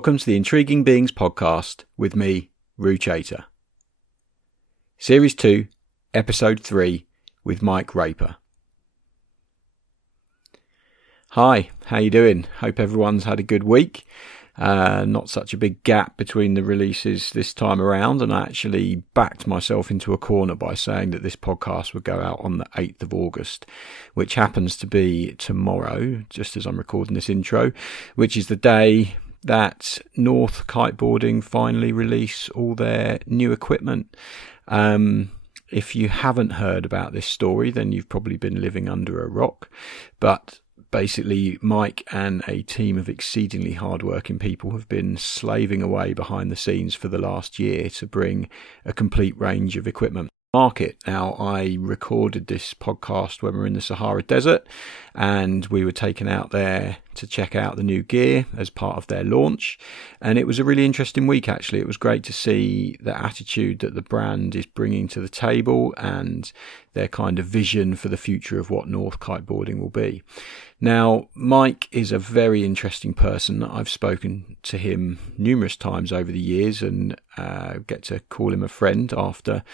Welcome to the Intriguing Beings podcast with me, Roo Chater. Series 2, Episode 3 with Mike Raper. Hi, how you doing? Hope everyone's had a good week. Not such a big gap between the releases this time around, and I actually backed myself into a corner by saying that this podcast would go out on the 8th of August, which happens to be tomorrow, just as I'm recording this intro, which is the day that North Kiteboarding finally release all their new equipment. If you haven't heard about this story, then you've probably been living under a rock. But basically, Mike and a team of exceedingly hard-working people have been slaving away behind the scenes for the last year to bring a complete range of equipment to market. Now, I recorded this podcast when we were in the Sahara Desert, and we were taken out there to check out the new gear as part of their launch, and it was a really interesting week. Actually, it was great to see the attitude that the brand is bringing to the table and their kind of vision for the future of what North Kiteboarding will be. Now, Mike is a very interesting person. I've spoken to him numerous times over the years and get to call him a friend after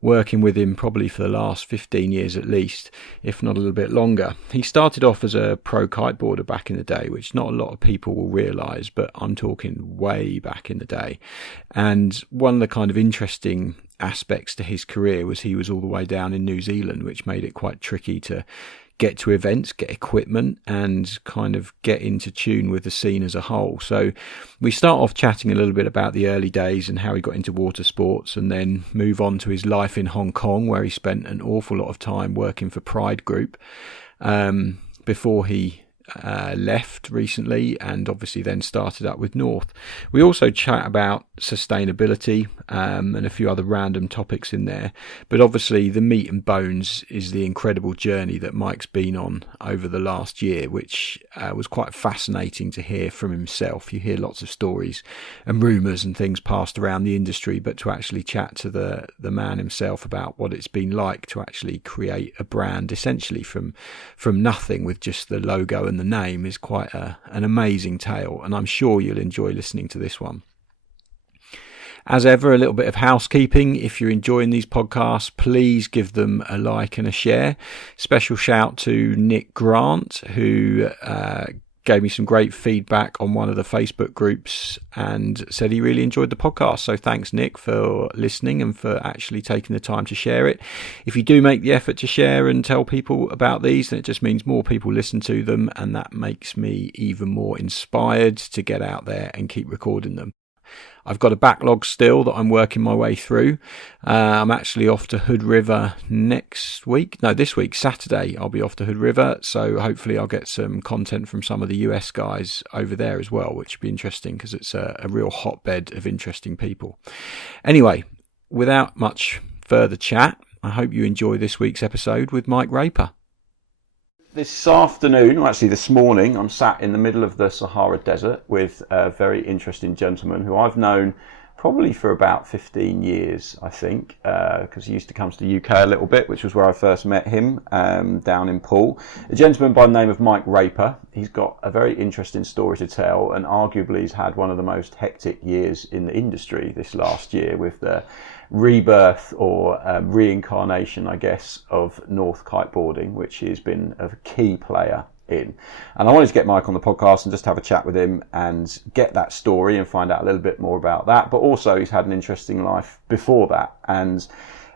working with him probably for the last 15 years at least, if not a little bit longer. He started off as a pro kiteboarder back in the day, which not a lot of people will realise, but I'm talking way back in the day. And one of the kind of interesting aspects to his career was he was all the way down in New Zealand, which made it quite tricky to get to events, get equipment, and kind of get into tune with the scene as a whole. So we start off chatting a little bit about the early days and how he got into water sports, and then move on to his life in Hong Kong, where he spent an awful lot of time working for Pryde Group before he left recently, and obviously then started up with North. We also chat about sustainability and a few other random topics in there, but obviously the meat and bones is the incredible journey that Mike's been on over the last year, which was quite fascinating to hear from himself. You hear lots of stories and rumours and things passed around the industry, but to actually chat to the man himself about what it's been like to actually create a brand essentially from nothing with just the logo and the name is quite an amazing tale, and I'm sure you'll enjoy listening to this one. As ever, a little bit of housekeeping. If you're enjoying these podcasts, please give them a like and a share. Special shout to Nick Grant, who gave me some great feedback on one of the Facebook groups and said he really enjoyed the podcast. So thanks, Nick, for listening and for actually taking the time to share it. If you do make the effort to share and tell people about these, then it just means more people listen to them, and that makes me even more inspired to get out there and keep recording them. I've got a backlog still that I'm working my way through. I'm actually off to Hood River this week, Saturday, I'll be off to Hood River. So hopefully I'll get some content from some of the US guys over there as well, which would be interesting because it's a real hotbed of interesting people. Anyway, without much further chat, I hope you enjoy this week's episode with Mike Raper. This afternoon, or actually this morning, I'm sat in the middle of the Sahara Desert with a very interesting gentleman who I've known probably for about 15 years, I think, because he used to come to the UK a little bit, which was where I first met him, down in Poole. A gentleman by the name of Mike Raper. He's got a very interesting story to tell, and arguably he's had one of the most hectic years in the industry this last year with the rebirth or reincarnation, I guess, of North Kiteboarding, which has been a key player in. And I wanted to get Mike on the podcast and just have a chat with him and get that story and find out a little bit more about that. But also he's had an interesting life before that, and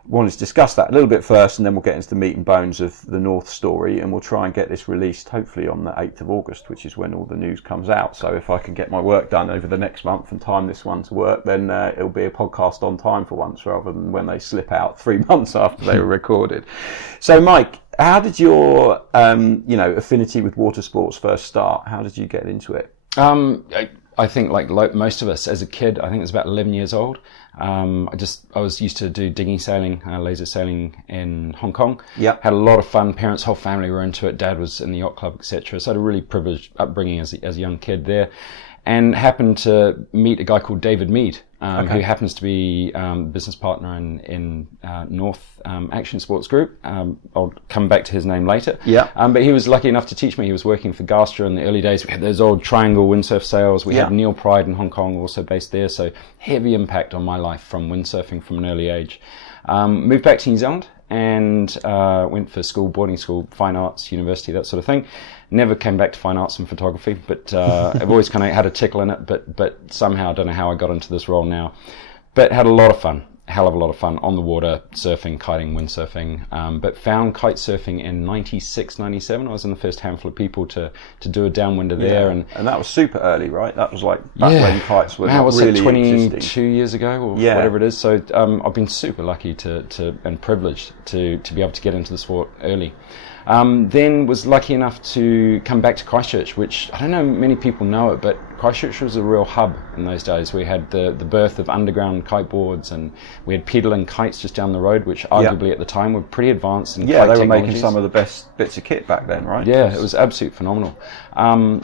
wanted to discuss that a little bit first, and then we'll get into the meat and bones of the North story, and we'll try and get this released hopefully on the 8th of August, which is when all the news comes out. So if I can get my work done over the next month and time this one to work, then it'll be a podcast on time for once, rather than when they slip out 3 months after they were recorded. So Mike, how did your affinity with water sports first start? How did you get into it? I think like most of us as a kid, I think I was about 11 years old. I was used to do dinghy sailing, laser sailing in Hong Kong. Yep. Had a lot of fun. Parents, whole family were into it. Dad was in the yacht club, etc. So I had a really privileged upbringing as a young kid there, and happened to meet a guy called David Mead who happens to be business partner in North Action Sports Group. I'll come back to his name later. Yeah. But he was lucky enough to teach me. He was working for Gastra in the early days. We had those old triangle windsurf sails. We had Neil Pryde in Hong Kong, also based there. So heavy impact on my life from windsurfing from an early age. Moved back to New Zealand and went for school, boarding school, fine arts, university, that sort of thing. Never came back to fine arts and photography, but I've always kind of had a tickle in it, but somehow I don't know how I got into this role now. But had a lot of fun, a hell of a lot of fun on the water, surfing, kiting, windsurfing, but found kite surfing in 96, 97. I was in the first handful of people to do a downwinder there. And that was super early, right? That was like back when kites were was really 22 existing. years ago or whatever it is. So I've been super lucky and privileged to be able to get into the sport early. Then was lucky enough to come back to Christchurch, which I don't know many people know it, but Christchurch was a real hub in those days. We had the birth of underground kiteboards, and we had pedaling kites just down the road, which arguably at the time were pretty advanced in kite they were technologies. making some of the best bits of kit back then, right? Yeah, it was absolutely phenomenal.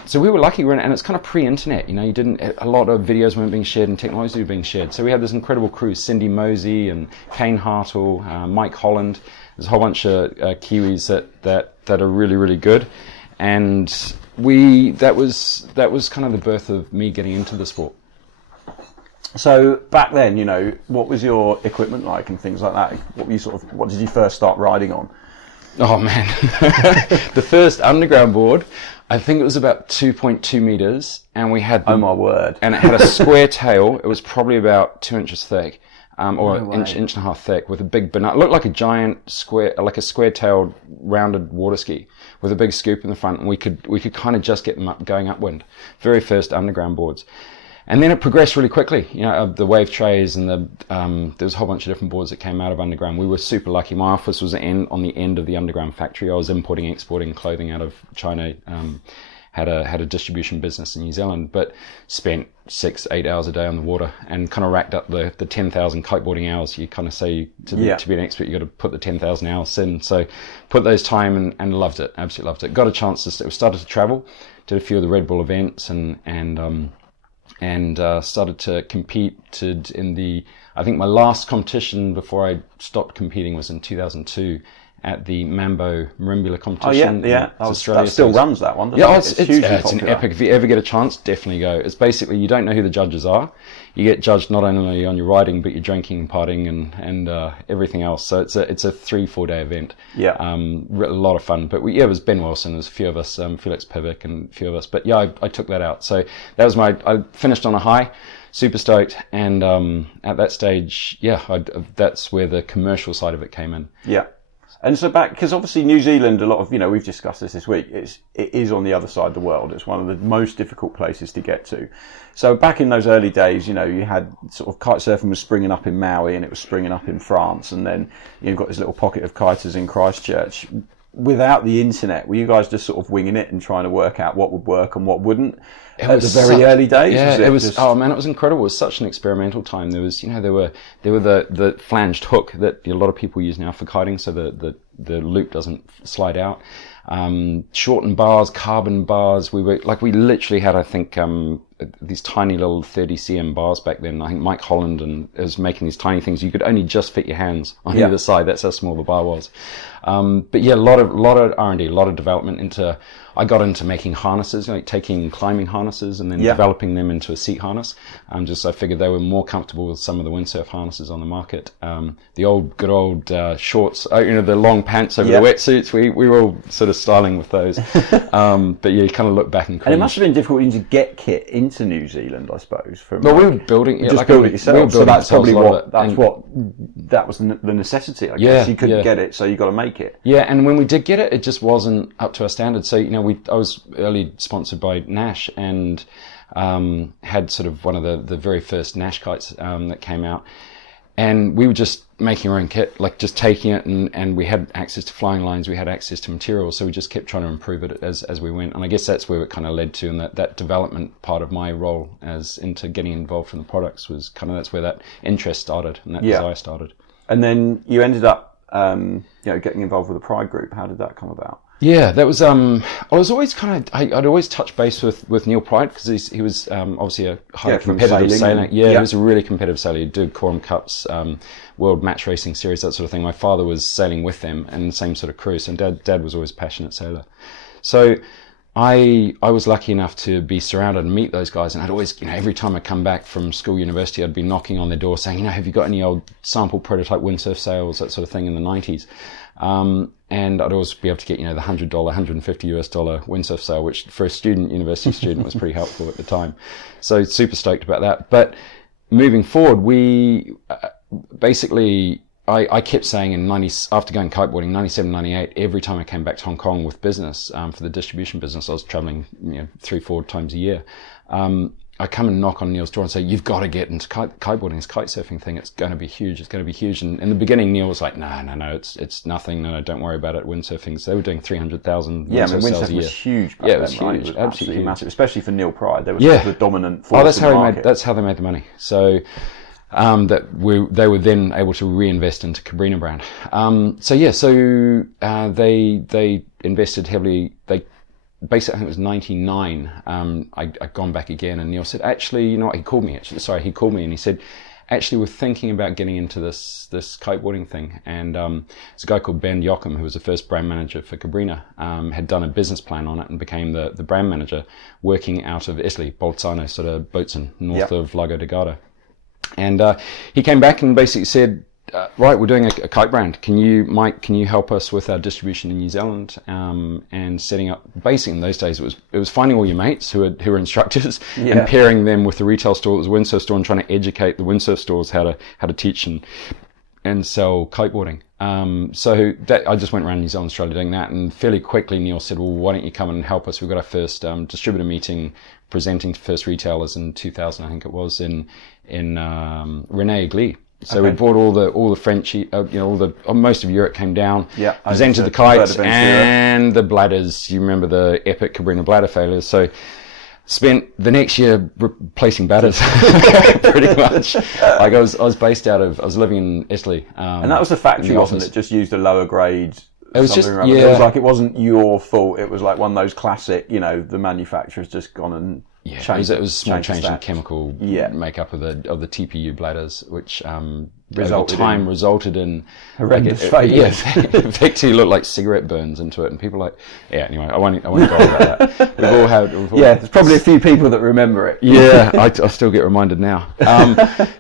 So we were lucky, and it's kind of pre-internet. A lot of videos weren't being shared and technology was being shared. So we had this incredible crew: Cindy Mosey and Kane Hartle, Mike Holland. There's a whole bunch of Kiwis that are really, really good, and that was kind of the birth of me getting into the sport. So back then, what was your equipment like and things like that? What did you first start riding on? Oh man, the first underground board, I think it was about 2.2 meters, and we had. Oh my word! And it had a square tail. It was probably about 2 inches thick. Or inch and a half thick, with a big banana. It looked like a giant square, like a square-tailed, rounded water ski with a big scoop in the front, and we could kind of just get them up, going upwind. Very first underground boards, and then it progressed really quickly. The wave trays and there was a whole bunch of different boards that came out of underground. We were super lucky. My office was on the end of the underground factory. I was importing, exporting clothing out of China. Had a distribution business in New Zealand, but spent 6-8 hours a day on the water and kind of racked up the 10,000 kiteboarding hours. You kind of say to be an expert, you got to put the 10,000 hours in. So put those time and loved it, absolutely loved it. Got a chance to started to travel, did a few of the Red Bull events and started to compete. I think my last competition before I stopped competing was in 2002. At the Mambo Marimbula competition. Oh yeah. Australia. That still runs that one, doesn't it? It's an epic. If you ever get a chance, definitely go. It's basically, you don't know who the judges are. You get judged not only on your riding, but your drinking, partying, and everything else. So it's a 3-4 day event. Yeah. A lot of fun. But it was Ben Wilson, there's a few of us, Felix Pivic and a few of us. But yeah, I took that out. So that was I finished on a high. Super stoked. And at that stage, that's where the commercial side of it came in. Yeah. And so because obviously New Zealand, a lot of, we've discussed this week, it is on the other side of the world. It's one of the most difficult places to get to. So back in those early days, you had sort of kite surfing was springing up in Maui and it was springing up in France. And then you've got this little pocket of kiters in Christchurch. Without the internet, were you guys just sort of winging it and trying to work out what would work and what wouldn't? At the very early days? Yeah, it was incredible. It was such an experimental time. There was, there were the flanged hook that a lot of people use now for kiting, so the loop doesn't slide out. Shortened bars, carbon bars. We literally had, I think, these tiny little 30 cm bars back then. I think Mike Holland was making these tiny things. You could only just fit your hands on either side. That's how small the bar was. But yeah, a lot of R&D, a lot of development I got into making harnesses, taking climbing harnesses and then developing them into a seat harness. I figured they were more comfortable with some of the windsurf harnesses on the market. The good old shorts, the long pants over the wetsuits, we were all sort of styling with those. But yeah, you kind of look back and cringe. And it must have been difficult to get kit into New Zealand, I suppose. We were building it. Just build it yourself. So that's probably that was the necessity, I guess. You couldn't get it, so you got to make it. Yeah, and when we did get it, it just wasn't up to our standards. So, I was early sponsored by Nash and had sort of one of the very first Nash kites that came out. And we were just making our own kit, like just taking it, and we had access to flying lines, we had access to materials, so we just kept trying to improve it as we went. And I guess that's where it kind of led to, and that development part of my role into getting involved in the products was kind of, that's where that interest started and that desire started. And then you ended up, getting involved with the Pryde Group. How did that come about? Yeah, that was. I was always I'd always touch base with Neil Pryde because he was obviously a highly competitive sailor. Yeah, he was a really competitive sailor. He did Quorum Cups, World Match Racing Series, that sort of thing. My father was sailing with them in the same sort of crew, so Dad was always a passionate sailor. So I was lucky enough to be surrounded and meet those guys, and I'd always, every time I come back from school, university, I'd be knocking on their door saying, have you got any old sample prototype windsurf sails, that sort of thing in the 90s. And I'd always be able to get, the $100, $150 windsurf sail, which for a university student was pretty helpful at the time. So super stoked about that. But moving forward, we basically, I kept saying after going kiteboarding, 97, 98, every time I came back to Hong Kong with business, for the distribution business, I was traveling, 3-4 times a year. I come and knock on Neil's door and say, you've got to get into kiteboarding, this kite surfing thing. It's going to be huge. It's going to be huge. And in the beginning, Neil was like, no, it's nothing. No, don't worry about it. Windsurfing. So they were doing 300,000 windsurf sales a year. Was huge. Yeah, it was then, huge. Right? It was absolutely huge. massive, especially for Neil Pryde. They were the dominant force in the market. That's how they made the money. So, they were then able to reinvest into Cabrinha brand. They invested heavily. Basically, I think it was 99. I'd gone back again, and Neil said, actually, he called me. He called me and he said, actually, we're thinking about getting into this kiteboarding thing. And there's a guy called Ben Yockham, who was the first brand manager for Cabrinha, had done a business plan on it and became the brand manager, working out of Italy, Bolzano, sort of Bozen, north of Lago di Garda. And he came back and basically said, right, we're doing a kite brand. Mike, can you help us with our distribution in New Zealand, and setting up? Basically, in those days, it was finding all your mates who were instructors and pairing them with the retail store, it was a windsurf store, and trying to educate the windsurf stores how to teach and sell kiteboarding. So that I just went around New Zealand, Australia doing that, and fairly quickly Neil said, well, why don't you come and help us? We've got our first distributor meeting, presenting to first retailers in 2000, I think it was, in Rene Glee. So we brought all the French, most of Europe came down, presented the kites and the bladders. You remember the epic Cabrinha bladder failures. So spent the next year replacing bladders, pretty much. Like I was living in Italy. And that was the factory, wasn't it? Just used a lower grade. It was just, It was like, it wasn't your fault. It was like one of those classic, the manufacturer's just gone and changed. It was a small change in chemical makeup of the TPU bladders, which resulted in horrendous failures. Effectively looked like cigarette burns into it, and people anyway, I won't go on about that. There's probably a few people that remember it. Yeah, I still get reminded now.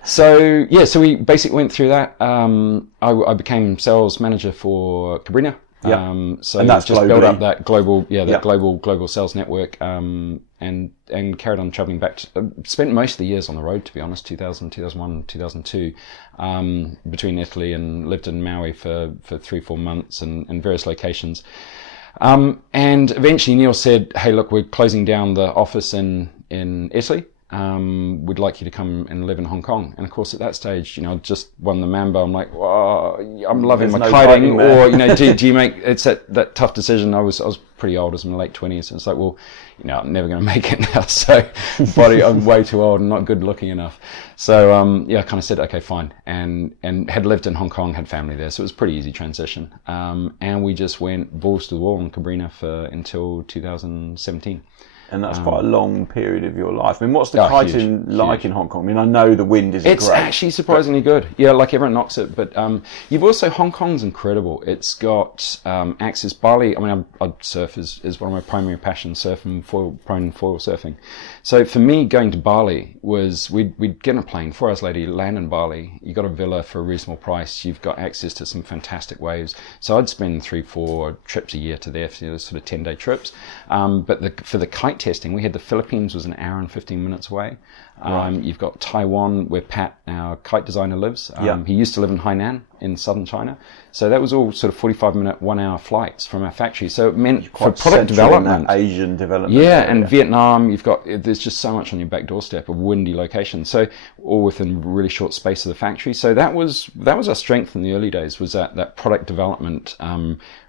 So we basically went through that. I became sales manager for Cabrinha. So and that's just globally. Built up that global sales network, and carried on traveling back. Spent most of the years on the road, to be honest. 2000, 2001, 2002, between Italy, and lived in Maui for 3-4 months and various locations. And eventually Neil said, "Hey, look, we're closing down the office in Italy. We'd like you to come and live in Hong Kong." And of course, at that stage, I just won the Mambo. I'm like, well, I'm loving my kiting, or do you make? It's that tough decision. I was pretty old, I was in my late 20s, and it's like, well, I'm never going to make it now. So, I'm way too old and not good looking enough. So, I kind of said, okay, fine, and had lived in Hong Kong, had family there, so it was a pretty easy transition. And we just went balls to the wall on Cabrinha until 2017. And that's quite a long period of your life. I mean, what's the kiting like in Hong Kong? I mean, I know the wind isn't great. It's actually surprisingly good. Yeah, like everyone knocks it. But you've also, Hong Kong's incredible. It's got access. Bali, I mean, I surf is one of my primary passions, surfing, foil surfing. So for me, going to Bali was, we'd get on a plane, 4 hours later, you land in Bali, you got a villa for a reasonable price, you've got access to some fantastic waves. So I'd spend 3-4 trips a year to there, for sort of 10-day trips. But for the kite testing, we had the Philippines was an hour and 15 minutes away. Right. You've got Taiwan, where Pat, our kite designer, lives. He used to live in Hainan in southern China. So that was all sort of 45-minute, 1-hour flights from our factory. So it meant for product development, Asian development. Yeah, and Vietnam, there's just so much on your back doorstep of windy locations. So all within a really short space of the factory. So that was our strength in the early days, was that product development,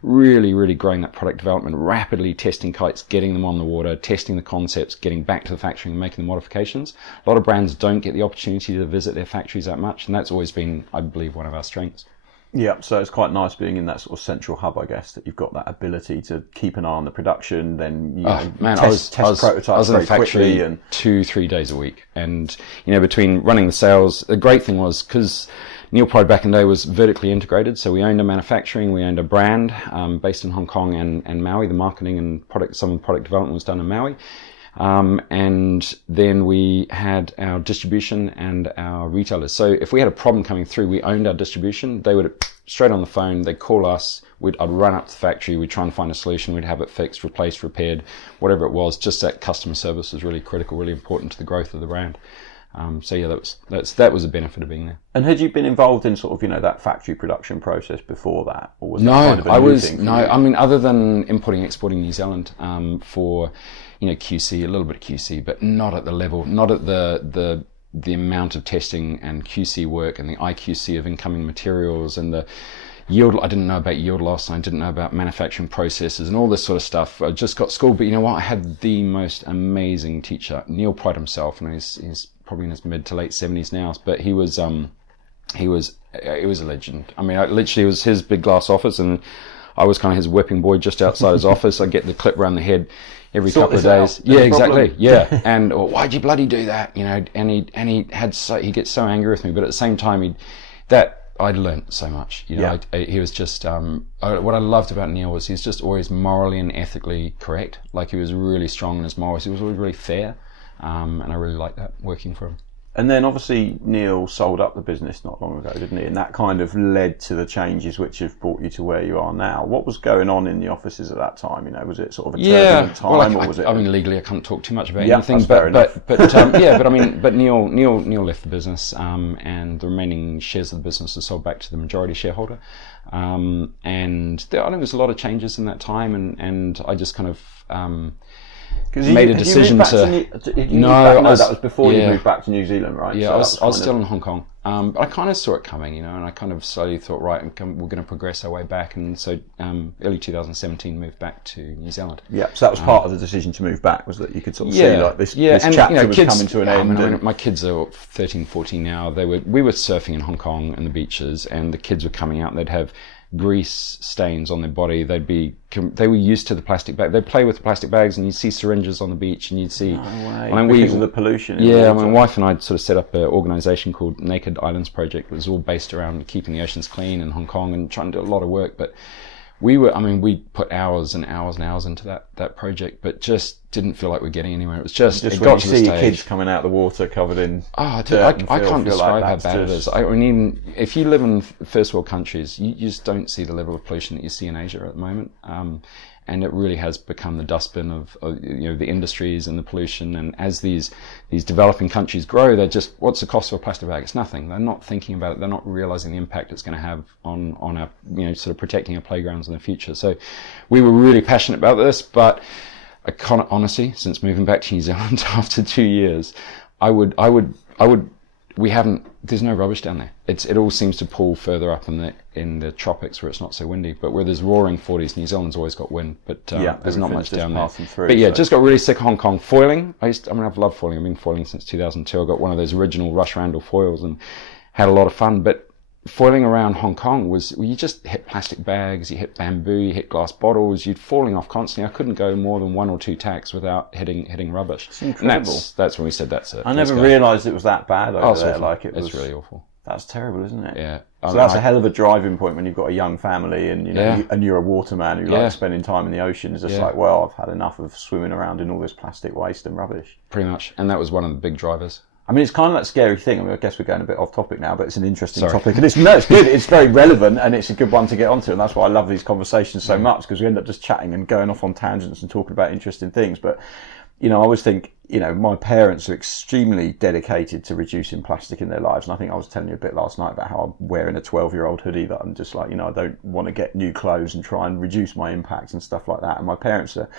really, really growing that product development, rapidly testing kites, getting them on the water, testing the concepts, getting back to the factory and making the modifications. A lot of brands don't get the opportunity to visit their factories that much, and that's always been, I believe, one of our strengths. Yeah, so it's quite nice being in that sort of central hub, I guess, that you've got that ability to keep an eye on the production, then test prototypes I was in very the factory quickly, and 2-3 days a week, and between running the sales, the great thing was because Neil Pryde back in the day was vertically integrated, so we owned a manufacturing, we owned a brand based in Hong Kong and Maui. The marketing and some product development was done in Maui. And then we had our distribution and our retailers. So if we had a problem coming through, we owned our distribution. They would straight on the phone, they'd call us. I'd run up to the factory. We'd try and find a solution. We'd have it fixed, replaced, repaired, whatever it was. Just that customer service was really critical, really important to the growth of the brand. So yeah, that was a benefit of being there. And had you been involved in sort of that factory production process before that, or was no? Kind of a new thing for you? I mean, other than importing, exporting New Zealand for QC, a little bit of QC, but not at the level, not at the amount of testing and QC work and the IQC of incoming materials and the yield. I didn't know about yield loss, and I didn't know about manufacturing processes and all this sort of stuff. I just got schooled, but you know what? I had the most amazing teacher, Neil Pryde himself, and he's probably in his mid to late 70s now, but he was a legend. I mean, literally, it was his big glass office, and I was kind of his whipping boy just outside his office. I'd get the clip around the head every couple of days. Yeah, exactly. Yeah. And why'd you bloody do that? And he gets so angry with me, but at the same time, I'd learnt so much. He was just, what I loved about Neil was he's just always morally and ethically correct. Like, he was really strong in his morals. He was always really fair. And I really liked that, working for him. And then obviously Neil sold up the business not long ago, didn't he? And that kind of led to the changes which have brought you to where you are now. What was going on in the offices at that time? Was it sort of a turbulent time, or was it? I mean, legally, I can't talk too much about anything. But Neil left the business, and the remaining shares of the business are sold back to the majority shareholder. And I think there's a lot of changes in that time, and I just kind of. Made a decision that was before you moved back to New Zealand, right? Yeah, so I was still in Hong Kong. But I kind of saw it coming, and I kind of slowly thought, right, we're going to progress our way back. And so early 2017 moved back to New Zealand. Yeah, so that was part of the decision to move back, was that you could sort of see like this chapter was coming to an end. I mean, my kids are 13, 14 now. We were surfing in Hong Kong and the beaches, and the kids were coming out and they'd have grease stains on their body. They were used to the plastic bag. They'd play with the plastic bags, and you'd see syringes on the beach, and you'd see. No way. Because of the pollution. Yeah, my wife and I sort of set up an organisation called Naked Islands Project. It was all based around keeping the oceans clean in Hong Kong and trying to do a lot of work. But we put hours and hours and hours into that project, but just didn't feel like we're getting anywhere. It was just it got to the stage. Your kids coming out of the water covered in I can't describe how bad it is. I mean, even if you live in first world countries, you just don't see the level of pollution that you see in Asia at the moment. And it really has become the dustbin of the industries and the pollution. And as these developing countries grow, they're just, what's the cost of a plastic bag? It's nothing. They're not thinking about it. They're not realizing the impact it's going to have on our sort of protecting our playgrounds in the future. So we were really passionate about this, but I can't, honestly, since moving back to New Zealand after 2 years, there's no rubbish down there. It all seems to pull further up in the tropics where it's not so windy. But where there's roaring 40s, New Zealand's always got wind, but there's not much down there. Just got really sick of Hong Kong. Foiling, I've loved foiling. I've been foiling since 2002. I got one of those original Rush Randall foils and had a lot of fun. But foiling around Hong Kong you just hit plastic bags, you hit bamboo, you hit glass bottles, you'd falling off constantly. I couldn't go more than 1 or 2 tacks without hitting rubbish. It's incredible. And that's when we said that's it. I never realised it was that bad over there. Awful. It's really awful. That's terrible, isn't it? Yeah. So that's a hell of a driving point when you've got a young family and and you're a waterman who likes spending time in the ocean. It's just like, well, I've had enough of swimming around in all this plastic waste and rubbish. Pretty much. And that was one of the big drivers. I mean, it's kind of that scary thing. I mean, I guess we're going a bit off topic now, but it's an interesting topic. And it's good. It's very relevant, and it's a good one to get onto. And that's why I love these conversations so much, because we end up just chatting and going off on tangents and talking about interesting things. But, I always think, my parents are extremely dedicated to reducing plastic in their lives. And I think I was telling you a bit last night about how I'm wearing a 12-year-old hoodie that I'm just like, I don't want to get new clothes and try and reduce my impact and stuff like that. And my parents are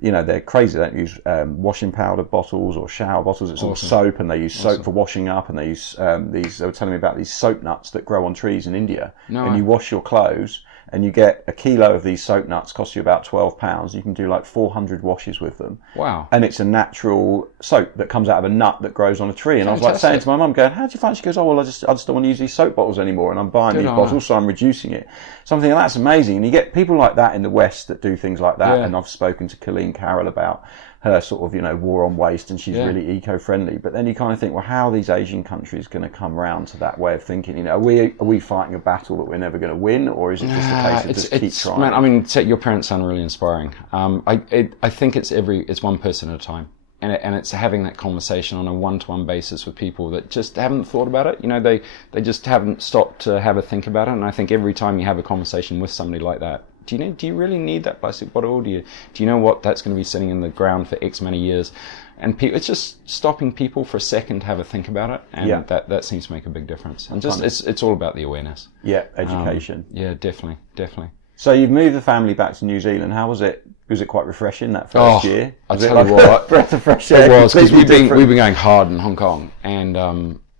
they're crazy. They don't use washing powder bottles or shower bottles. It's all soap, and they use soap for washing up, and they use they were telling me about these soap nuts that grow on trees in India. And you wash your clothes, and you get a kilo of these soap nuts, cost you about £12. You can do like 400 washes with them. Wow. And it's a natural soap that comes out of a nut that grows on a tree. And Fantastic. I was like saying to my mum, going, how do you find? She goes, oh, well, I just don't want to use these soap bottles anymore, and I'm buying these bottles, so I'm reducing it. Something like that's amazing. And you get people like that in the West that do things like that. And I've spoken to Colleen Carroll about her sort of, war on waste, and she's really eco-friendly. But then you kind of think, well, how are these Asian countries going to come round to that way of thinking? Are we fighting a battle that we're never going to win, or is it just a case of just keep trying? Man, I mean, your parents sound really inspiring. I think it's one person at a time. And it's having that conversation on a one-to-one basis with people that just haven't thought about it. They just haven't stopped to have a think about it. And I think every time you have a conversation with somebody like that, do you really need that plastic bottle? Do you know what that's going to be sitting in the ground for X many years? And it's just stopping people for a second to have a think about it, and that seems to make a big difference. And just it's all about the awareness. Yeah, education. Definitely. So you've moved the family back to New Zealand. How was it? Was it quite refreshing that first year? I'll tell you what, breath of fresh air. It was, because we've been going hard in Hong Kong,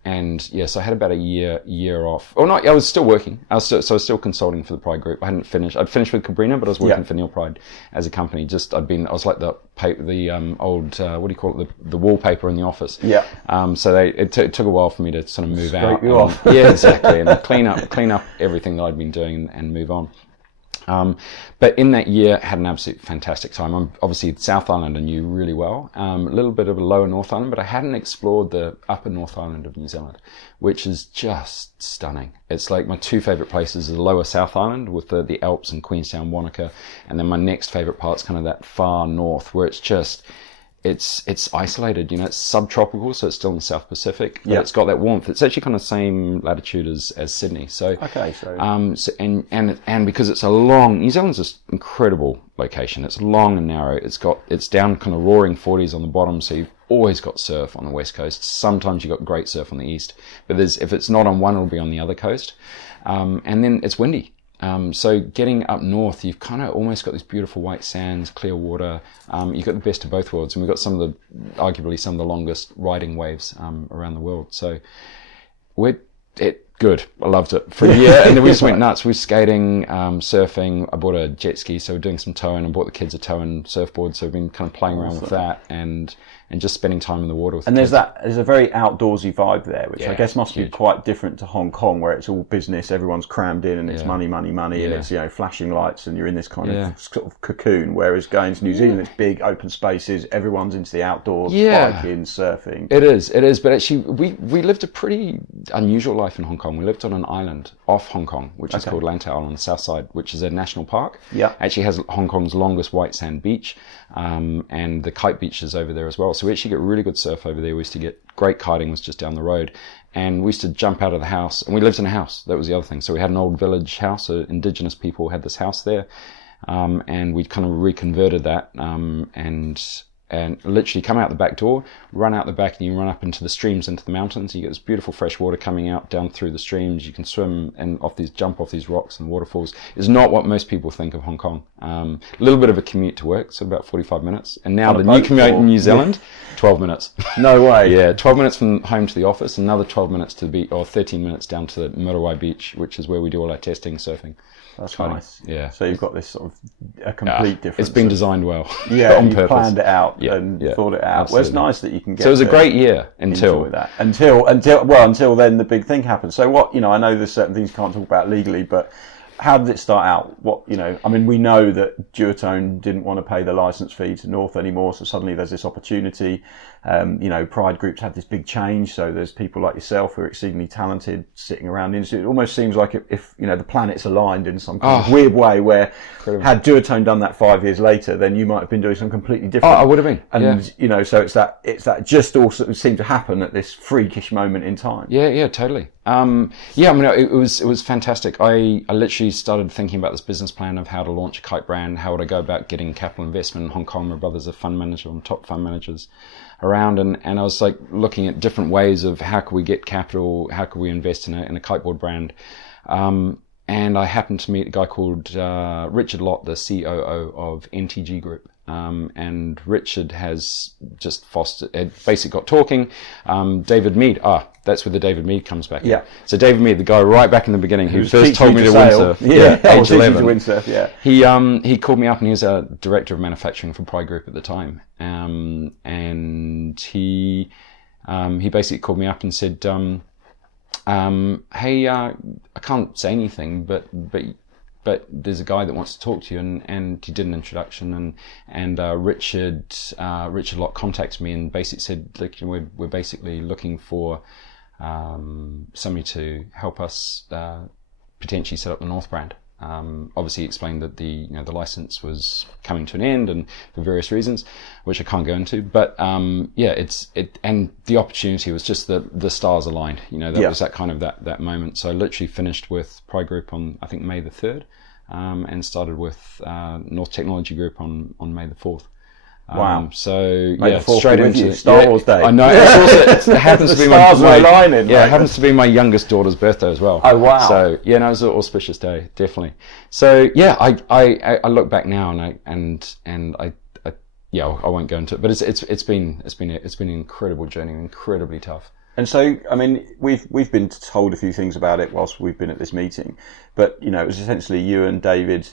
and yes, I had about a year off. Or not, I was still working. I was still consulting for the Pryde Group. I hadn't finished. I'd finished with Cabrinha, but I was working for Neil Pryde as a company. I was like the old what do you call it? The wallpaper in the office. Yeah. So it took a while for me to sort of move out. Scrape you off. Yeah, exactly, and clean up everything that I'd been doing and move on. But in that year, I had an absolute fantastic time. I'm obviously South Island I knew really well, a little bit of a lower North Island, but I hadn't explored the upper North Island of New Zealand, which is just stunning. It's like my two favourite places are the lower South Island with the Alps and Queenstown, Wanaka, and then my next favourite part's kind of that far north where it's isolated, it's subtropical, so it's still in the South Pacific, but it's got that warmth. It's actually kind of the same latitude as Sydney. So and because it's New Zealand's this incredible location. It's long and narrow. It's down kind of roaring 40s on the bottom, so you've always got surf on the west coast. Sometimes you've got great surf on the east, but if it's not on one, it'll be on the other coast. And then it's windy. So getting up north, you've kind of almost got these beautiful white sands, clear water. You've got the best of both worlds, and we've got arguably some of the longest riding waves around the world. So good. I loved it for a year, and then we just went nuts. We were skating, surfing. I bought a jet ski, so we're doing some towing. I bought the kids a tow and surfboard, so we've been kind of playing around with that and just spending time in the water with and the there's kids. there's a very outdoorsy vibe there, which I guess must be quite different to Hong Kong, where it's all business, everyone's crammed in, and it's money, and it's flashing lights, and you're in this kind of sort of cocoon. Whereas going to New Zealand, it's big open spaces, everyone's into the outdoors, biking, surfing. It is. But actually, we lived a pretty unusual life in Hong Kong. We lived on an island off Hong Kong, which is called Lantau on the south side, which is a national park. Yeah, actually has Hong Kong's longest white sand beach, and the kite beach is over there as well. So we actually get really good surf over there. We used to get great kiting, was just down the road, and we used to jump out of the house, and we lived in a house. That was the other thing. So we had an old village house. Indigenous people had this house there, and we kind of reconverted that, and literally come out the back door, run out the back, and you run up into the streams, into the mountains. You get this beautiful fresh water coming out down through the streams. You can swim and jump off these rocks and waterfalls. It's not what most people think of Hong Kong. A little bit of a commute to work, so about 45 minutes. And now the new commute in New Zealand, 12 minutes. No way. Yeah, 12 minutes from home to the office, another 12 minutes to the beach, or 13 minutes down to Muriwai Beach, which is where we do all our testing, surfing. That's nice. Yeah. So you've got this sort of a complete difference. It's been designed well. Yeah, on you purpose. Planned it out and thought it out. Well, it's nice that you can get. So it was a great year until that. Until then the big thing happened. So what, I know there's certain things you can't talk about legally, but how did it start out? We know that Duotone didn't want to pay the license fee to North anymore, so suddenly there's this opportunity. Pryde Group's had this big change, so there's people like yourself who are exceedingly talented sitting around. It almost seems like if the planets aligned in some kind of weird way, where had Duotone done that 5 years later, then you might have been doing something completely different. I would have been. And so it's that just also seemed to happen at this freakish moment in time. Yeah, totally. It was fantastic. I literally started thinking about this business plan of how to launch a kite brand, how would I go about getting capital investment in Hong Kong. My brother's a fund manager, one of the top fund managers around, and I was like looking at different ways of how could we get capital, how could we invest in a kiteboard brand. And I happened to meet a guy called Richard Lott, the COO of NTG Group. and Richard has just basically got talking. David Mead, that's where the David Mead comes back in. Yeah. So David Mead, the guy right back in the beginning who first told me to windsurf. Age 11. To windsurf, yeah. He called me up, and he was a director of manufacturing for Pryde Group at the time. And he basically called me up and said, hey, I can't say anything, but there's a guy that wants to talk to you, and he did an introduction, and Richard Locke contacted me and basically said, look, we're basically looking for somebody to help us potentially set up the North brand. Obviously he explained that the license was coming to an end, and for various reasons, which I can't go into. But and the opportunity was just the stars aligned. That was that kind of that moment. So I literally finished with Pryde Group on, I think, May the 3rd, and started with North Technology Group on May the 4th. Wow! So straight into Star Wars Day. I know. It happens to be stars were aligning. Yeah, it happens to be my youngest daughter's birthday as well. Oh wow! So it was an auspicious day, definitely. So I look back now and I won't go into it, but it's been an incredible journey, incredibly tough. And so, I mean, we've been told a few things about it whilst we've been at this meeting, but it was essentially you and David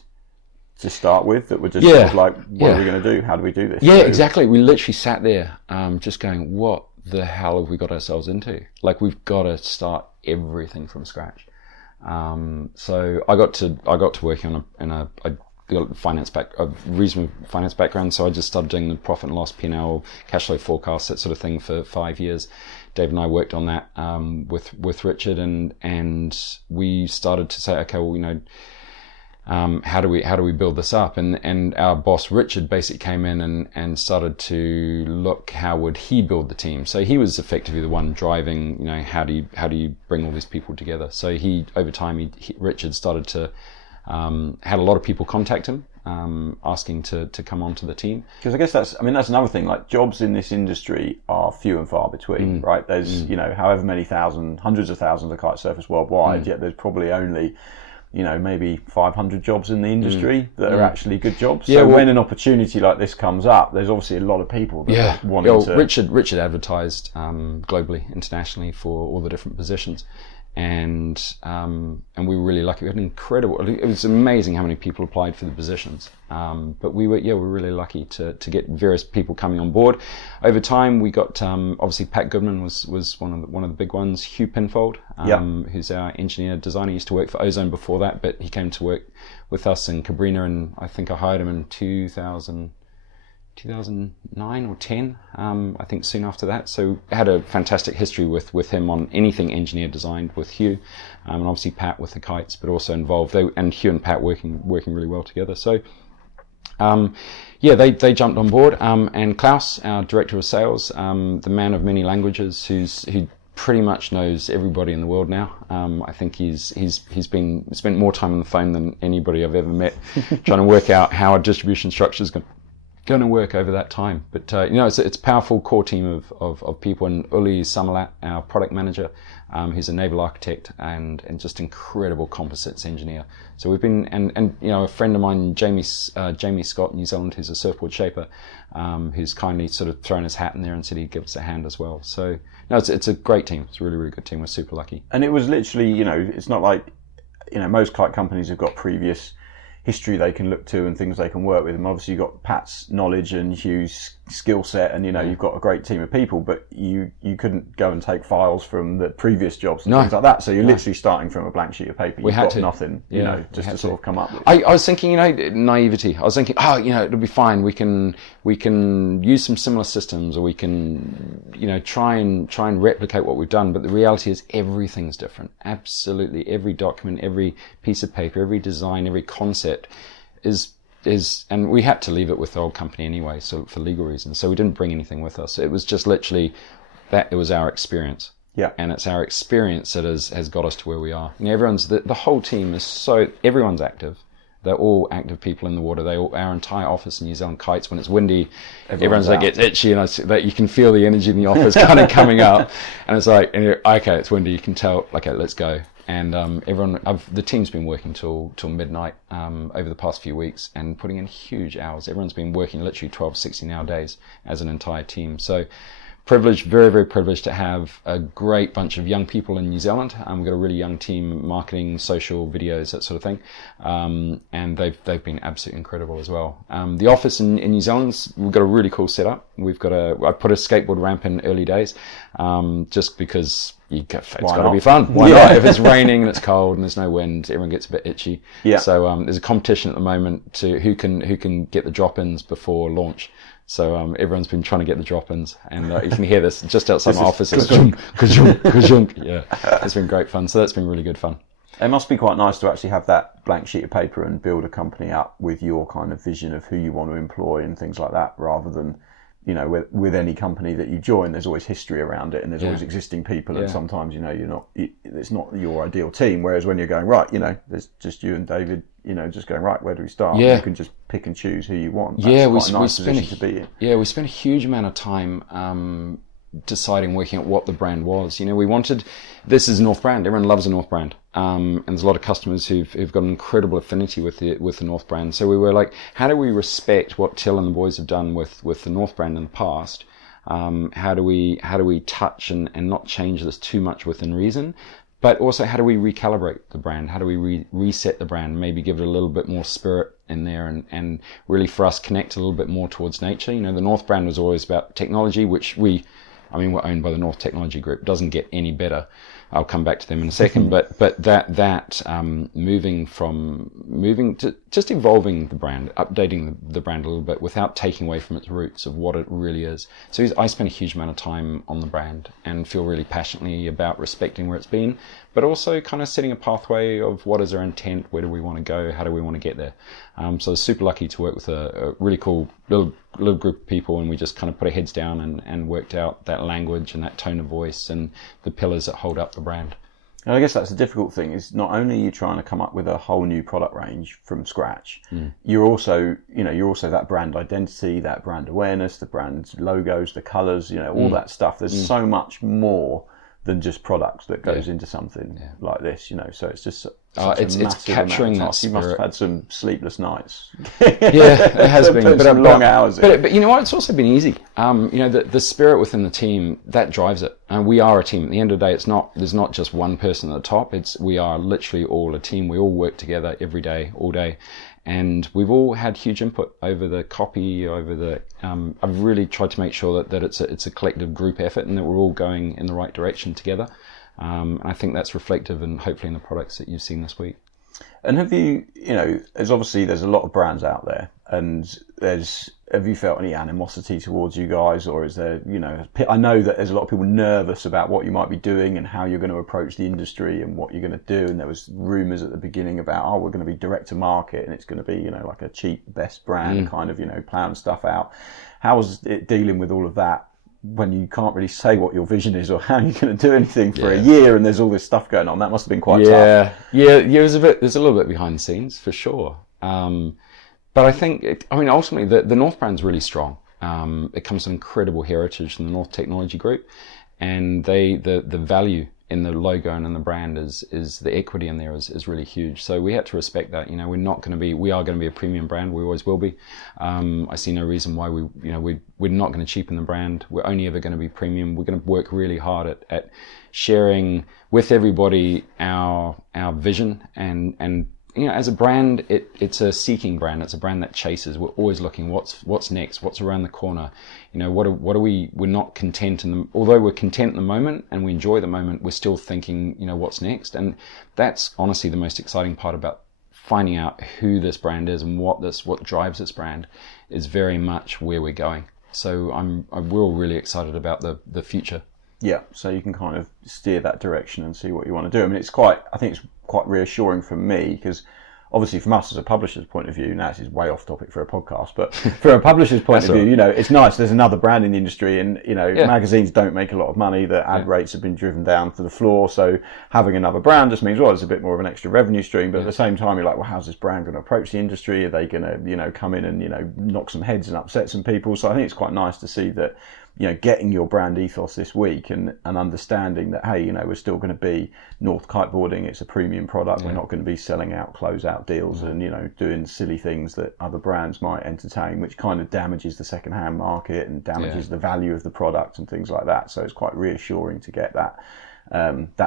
to start with that were just sort of like, what are we going to do? How do we do this? Yeah, exactly. We literally sat there just going, what the hell have we got ourselves into? Like, we've got to start everything from scratch. So I got to work in a reasonable finance background. So I just started doing the profit and loss, P&L, cash flow forecast, that sort of thing for 5 years. Dave and I worked on that with Richard, and we started to say, okay, well, how do we build this up? And our boss Richard basically came in and started to look how would he build the team. So he was effectively the one driving, how do you bring all these people together? So over time Richard started to had a lot of people contact him asking to come onto the team. Because I guess that's another thing. Like, jobs in this industry are few and far between, right? There's however many hundreds of thousands of kite surfers worldwide, yet there's probably only maybe 500 jobs in the industry that are actually good jobs. So when an opportunity like this comes up, there's obviously a lot of people that want to... Richard advertised globally, internationally, for all the different positions. And we were really lucky. We had an incredible... It was amazing how many people applied for the positions. But we were really lucky to get various people coming on board. Over time, we got obviously Pat Goodman was one of the big ones. Hugh Pinfold, who's our engineer designer, he used to work for Ozone before that, but he came to work with us in Cabrinha, and I think I hired him in 2009 or 10, I think soon after that. So I had a fantastic history with him on anything engineer designed with Hugh, and obviously Pat with the kites, but also involved. And Hugh and Pat working really well together. So they jumped on board. And Klaus, our director of sales, the man of many languages, who pretty much knows everybody in the world now. I think he's spent more time on the phone than anybody I've ever met, trying to work out how a distribution structure is going to work over that time. But it's a powerful core team of people. And Uli Samalat, our product manager, who's a naval architect and just incredible composites engineer. So we've been and a friend of mine, Jamie Scott, New Zealand, who's a surfboard shaper, who's kindly sort of thrown his hat in there and said he'd give us a hand as well. So no, it's a great team. It's a really, really good team. We're super lucky. And it was literally, it's not like, most kite companies have got previous history they can look to and things they can work with. And obviously you've got Pat's knowledge and Hugh's skill set, and you've got a great team of people, but you couldn't go and take files from the previous jobs and things like that. So you're literally starting from a blank sheet of paper. You've got nothing, just to sort of come up with. I was thinking, naivety. I was thinking, it'll be fine. We can use some similar systems, or we can, try and replicate what we've done. But the reality is everything's different. Absolutely. Every document, every piece of paper, every design, every concept is, and we had to leave it with the old company anyway, so for legal reasons. So we didn't bring anything with us. It was just literally that it was our experience. Yeah. And it's our experience that has got us to where we are. The whole team is everyone's active. They're all active people in the water. Our entire office in New Zealand Kites, when it's windy, everyone's like, gets itchy, and that you can feel the energy in the office kind of coming up. And it's like, okay, it's windy. You can tell, okay, let's go. And the team's been working till midnight over the past few weeks and putting in huge hours. Everyone's been working literally 12, 16-hour days as an entire team. So privileged, very, very privileged to have a great bunch of young people in New Zealand. We've got a really young team, marketing, social, videos, that sort of thing. And they've been absolutely incredible as well. The office in New Zealand, we've got a really cool setup. I put a skateboard ramp in early days, just because it's got to be fun. Why not? If it's raining and it's cold and there's no wind, everyone gets a bit itchy. Yeah. So there's a competition at the moment to who can get the drop-ins before launch. So everyone's been trying to get the drop-ins, and you can hear this just outside my office. It's yeah, it's been great fun. So that's been really good fun. It must be quite nice to actually have that blank sheet of paper and build a company up with your kind of vision of who you want to employ and things like that, rather than, you know, with any company that you join, there's always history around it, and there's always existing people, and sometimes, you know, it's not your ideal team. Whereas when you're going, right, you know, there's just you and David, you know, just going, right, where do we start? Yeah. You can just pick and choose who you want. That's quite a nice position to be in. Yeah, we spent a huge amount of time deciding, working out what the brand was. You know, this is a North brand. Everyone loves a North brand. And there's a lot of customers who've got an incredible affinity with the North brand. So we were like, how do we respect what Till and the boys have done with the North brand in the past? How do we touch and not change this too much within reason? But also, how do we recalibrate the brand? How do we reset the brand? Maybe give it a little bit more spirit in there, and really for us connect a little bit more towards nature. You know, the North brand was always about technology, which we're owned by the North Technology Group. It doesn't get any better. I'll come back to them in a second, but that moving to just evolving the brand, updating the brand a little bit without taking away from its roots of what it really is. So I spent a huge amount of time on the brand and feel really passionately about respecting where it's been, but also kind of setting a pathway of what is our intent, where do we want to go, how do we want to get there. So I was super lucky to work with a really cool little group of people, and we just kind of put our heads down and worked out that language and that tone of voice and the pillars that hold up the brand. And I guess that's the difficult thing, is not only are you trying to come up with a whole new product range from scratch, you're also that brand identity, that brand awareness, the brand's logos, the colours, you know, all that stuff. There's so much more than just products that goes into something like this, you know. So it's just it's capturing that spirit. You must have had some sleepless nights. Yeah, it has been, but long hours. But you know what? It's also been easy. You know, the spirit within the team that drives it. And we are a team. At the end of the day, there's not just one person at the top. We are literally all a team. We all work together every day, all day. And we've all had huge input over the copy, over the. I've really tried to make sure that it's a collective group effort, and that we're all going in the right direction together. And I think that's reflective, and hopefully in the products that you've seen this week. And have you know, there's a lot of brands out there, and have you felt any animosity towards you guys, or is there, you know, I know that there's a lot of people nervous about what you might be doing and how you're going to approach the industry and what you're going to do, and there was rumours at the beginning about, we're going to be direct to market and it's going to be, you know, like a cheap best brand kind of, you know, plowing stuff out. How was it dealing with all of that when you can't really say what your vision is or how you're going to do anything for a year, and there's all this stuff going on? That must have been quite tough. There's a little bit behind the scenes for sure. But I think, ultimately, the North brand's really strong. It comes with incredible heritage from the North Technology Group, and the value in the logo and in the brand is the equity in there is really huge. So we had to respect that. You know, we are going to be a premium brand. We always will be. I see no reason why we're not going to cheapen the brand. We're only ever going to be premium. We're going to work really hard at sharing with everybody our vision and. You know, as a brand, it's a seeking brand. It's a brand that chases. We're always looking what's next, what's around the corner. You know, what are we? We're not content although we're content in the moment and we enjoy the moment, we're still thinking, you know, what's next. And that's honestly the most exciting part about finding out who this brand is and what drives this brand is very much where we're going. So we're all really excited about the future. Yeah, so you can kind of steer that direction and see what you want to do. I mean, I think it's quite reassuring for me, because obviously from us as a publisher's point of view, now this is way off topic for a podcast, but from a publisher's point of view, you know, it's nice. There's another brand in the industry, and, you know, magazines don't make a lot of money. The ad rates have been driven down to the floor. So having another brand just means, well, it's a bit more of an extra revenue stream. But at the same time, you're like, well, how's this brand going to approach the industry? Are they going to, you know, come in and, you know, knock some heads and upset some people? So I think it's quite nice to see that getting your brand ethos this week and understanding that, hey, we're still going to be North Kiteboarding. It's a premium product. We're not going to be selling out closeout deals and doing silly things that other brands might entertain, which kind of damages the second-hand market and damages the value of the product and things like that. So it's quite reassuring to get that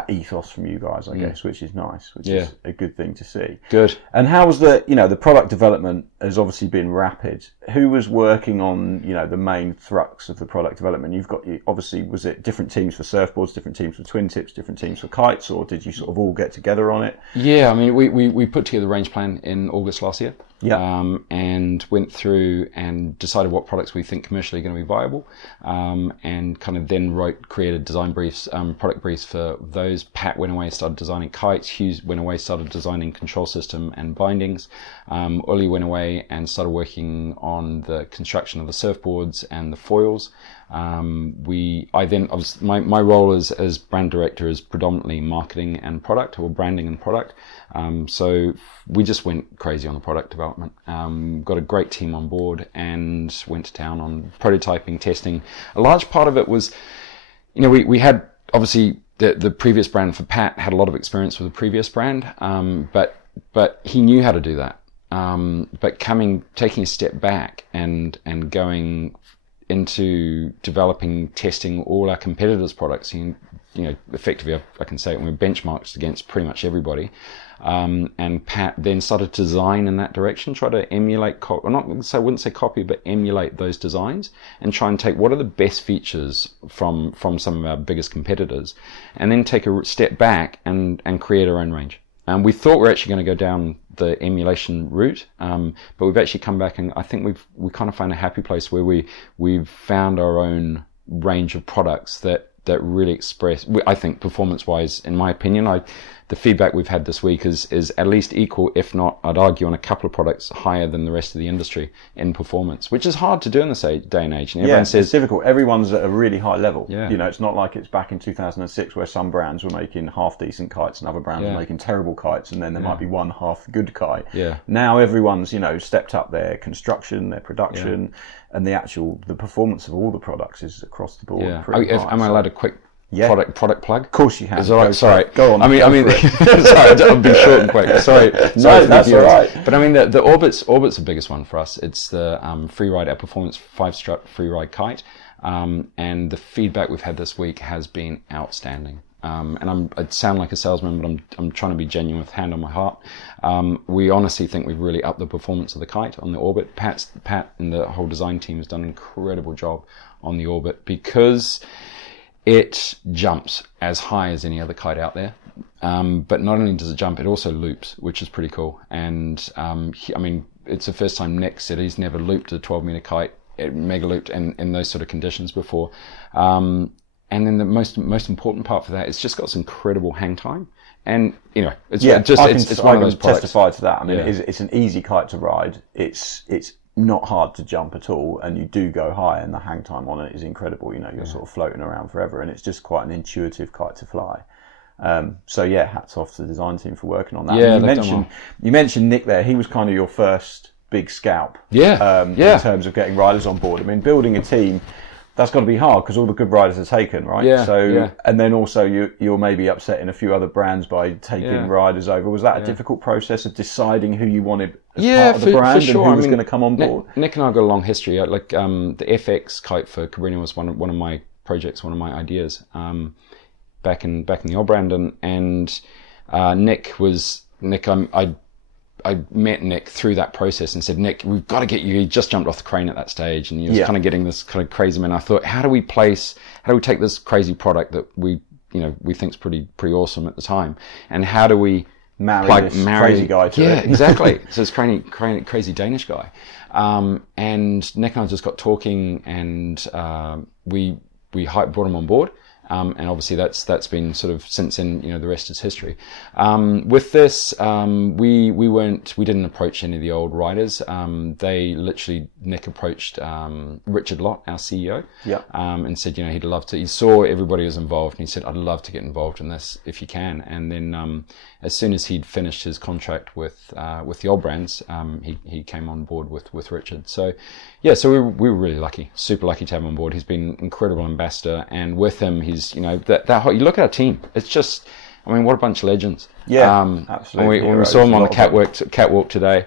ethos from you guys, I guess, which is nice, which is a good thing to see. Good. And how was the product development has obviously been rapid. Who was working on, the main thrux of the product development? Obviously, was it different teams for surfboards, different teams for twin tips, different teams for kites, or did you sort of all get together on it? Yeah, I mean, we put together a range plan in August last year. Yeah. And went through and decided what products we think commercially are going to be viable, and kind of then created design briefs, product briefs for those. Pat went away, started designing kites. Hughes went away, started designing control system and bindings. Uli went away and started working on the construction of the surfboards and the foils. My role as brand director is predominantly marketing and product, or branding and product. So we just went crazy on the product development. Got a great team on board and went to town on prototyping, testing. A large part of it was, we had obviously the previous brand for Pat had a lot of experience with the previous brand, but he knew how to do that. But taking a step back and going into developing, testing all our competitors' products, effectively I can say it, we're benchmarked against pretty much everybody. And Pat then started to design in that direction, try to emulate, I wouldn't say copy, but emulate those designs and try and take what are the best features from some of our biggest competitors, and then take a step back and create our own range. And we thought we're actually going to go down the emulation route, but we've actually come back, and I think we kind of found a happy place where we've found our own range of products that really express, I think, performance-wise, in my opinion, the feedback we've had this week is at least equal, if not, I'd argue, on a couple of products higher than the rest of the industry in performance, which is hard to do in this day and age. And everyone says it's difficult. Everyone's at a really high level. Yeah. It's not like it's back in 2006 where some brands were making half-decent kites and other brands were making terrible kites, and then there might be one half-good kite. Yeah. Now everyone's, stepped up their construction, their production, and the performance of all the products is across the board. Yeah. Am I allowed a quick product plug? Of course you have. Is that right? Sorry. Go on. I mean, sorry, I've been short and quick. Sorry. No, that's all right. But I mean, the Orbit's the biggest one for us. It's the Freeride, our performance 5-strut Freeride kite. And the feedback we've had this week has been outstanding. And I sound like a salesman, but I'm trying to be genuine with hand on my heart. We honestly think we've really upped the performance of the kite on the Orbit. Pat and the whole design team has done an incredible job on the Orbit because it jumps as high as any other kite out there. But not only does it jump, it also loops, which is pretty cool. And it's the first time Nick said he's never looped a 12-meter kite, mega looped in those sort of conditions before. And then the most important part for that, it's just got this incredible hang time. And, it's one of those products. Testify to that. I mean, it's an easy kite to ride. It's not hard to jump at all, and you do go high, and the hang time on it is incredible. You're sort of floating around forever, and it's just quite an intuitive kite to fly. Hats off to the design team for working on that. Yeah, you mentioned Nick there. He was kind of your first big scalp. In terms of getting riders on board. I mean, building a team, that's got to be hard because all the good riders are taken, right? And then also you're maybe upsetting a few other brands by taking riders over. Was that a difficult process of deciding who you wanted as part of the brand and who was going to come on board? Nick and I got a long history. The FX kite for Cabrinha was one of my projects, one of my ideas back in the old brand, and I met Nick through that process and said, Nick, we've got to get you. He just jumped off the crane at that stage, and he was kind of getting this kind of crazy man. I thought, how do we take this crazy product that we think's pretty awesome at the time, and how do we marry this crazy guy to it? Yeah, exactly. So this crazy Danish guy, and Nick and I just got talking, and we brought him on board. And obviously that's been sort of since then, the rest is history. With this, we didn't approach any of the old riders. Nick approached Richard Lott, our CEO, and said, he'd love to. He saw everybody was involved, and he said, I'd love to get involved in this if you can. And as soon as he'd finished his contract with the old brands, he came on board with Richard. So so we were really lucky, super lucky to have him on board. He's been an incredible ambassador, and with him, he's that whole, you look at our team, it's just, I mean, what a bunch of legends. Absolutely. When we saw him on the catwalk today.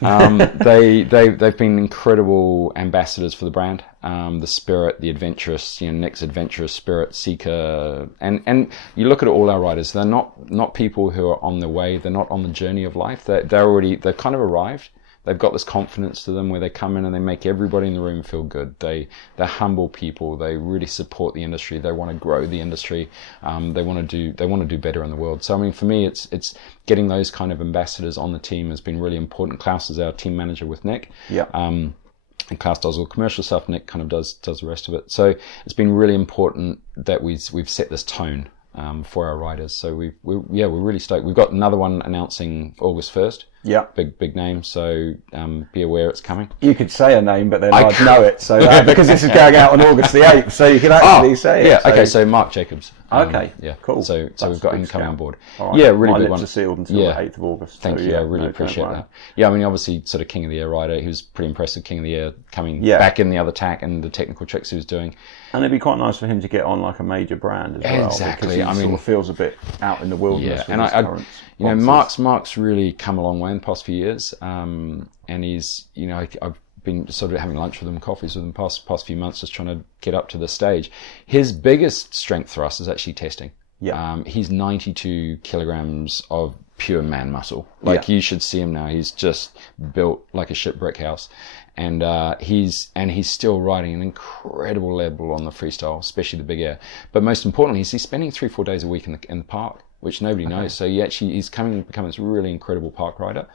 They've been incredible ambassadors for the brand. The spirit, the adventurous, Nick's adventurous spirit, seeker, and you look at all our riders. They're not people who are on their way. They're not on the journey of life. They've kind of arrived. They've got this confidence to them where they come in and they make everybody in the room feel good. They're humble people. They really support the industry. They want to grow the industry. They want to do better in the world. So I mean, for me, it's getting those kind of ambassadors on the team has been really important. Klaus is our team manager with Nick. And Klaus does all the commercial stuff. Nick kind of does the rest of it. So it's been really important that we've set this tone for our riders. So we're really stoked. We've got another one announcing August 1st. Big name. So be aware it's coming. You could say a name, but then I'd know it. So because this is going out on August the 8th, so you can actually say it. Okay. So Mark Jacobs. Cool. So we've got him coming on board. Right. Really My good lips one. are sealed until the 8th of August. Thank you. I really appreciate that. I mean, obviously, sort of King of the Air rider. He was pretty impressive. King of the Air coming back in the other tack and the technical tricks he was doing. And it'd be quite nice for him to get on like a major brand as well. Exactly. Because he sort of feels a bit out in the wilderness. And Mark's really come a long way in the past few years. And he's, I've been sort of having lunch with him, coffees with him past few months, just trying to get up to the stage. His biggest strength for us is actually testing. He's 92 kilograms of pure man muscle. You should see him now. He's just built like a shipbrick house. And he's still riding an incredible level on the freestyle, especially the big air. But most importantly, he's spending 3-4 days a week in the park, which nobody knows. So he's become this really incredible park rider.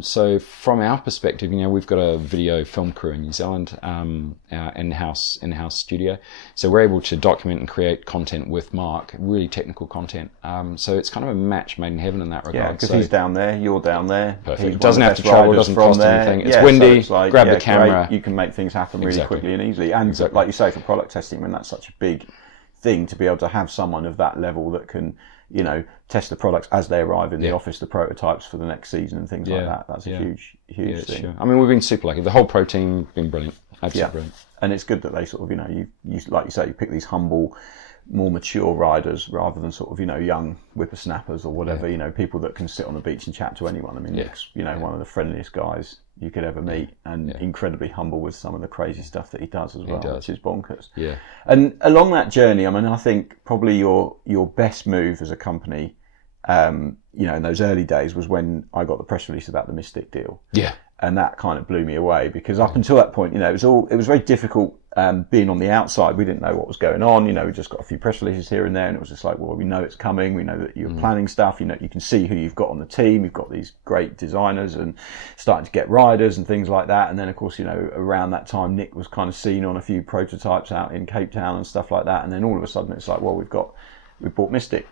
So from our perspective, we've got a video film crew in New Zealand, our in-house studio. So we're able to document and create content with Mark, really technical content. So it's kind of a match made in heaven in that regard. Yeah, because he's down there, you're down there. Perfect. He doesn't have to travel, doesn't cost anything. It's windy, so it's grab the camera. Great. You can make things happen really quickly and easily. And like you say, for product testing, when that's such a big thing, to be able to have someone of that level that can test the products as they arrive in the office, the prototypes for the next season and things like that. That's a huge thing. Sure. I mean, we've been super lucky. The whole pro team been brilliant. Absolutely brilliant. And it's good that they sort of, you like you say, you pick these humble, more mature riders rather than sort of, young whippersnappers or whatever, people that can sit on the beach and chat to anyone. I mean, Nick's, one of the friendliest guys you could ever meet and incredibly humble with some of the crazy stuff that he does as well, which is bonkers. Yeah. And along that journey, I mean, I think probably your best move as a company, in those early days was when I got the press release about the Mystic deal. Yeah. And that kind of blew me away because up until that point, it was very difficult being on the outside. We didn't know what was going on. We just got a few press releases here and there, and it was just like, well, we know it's coming. We know that you're planning stuff. You can see who you've got on the team. You've got these great designers and starting to get riders and things like that. And then, of course, around that time, Nick was kind of seen on a few prototypes out in Cape Town and stuff like that. And then all of a sudden, it's like, well, we've bought Mystic,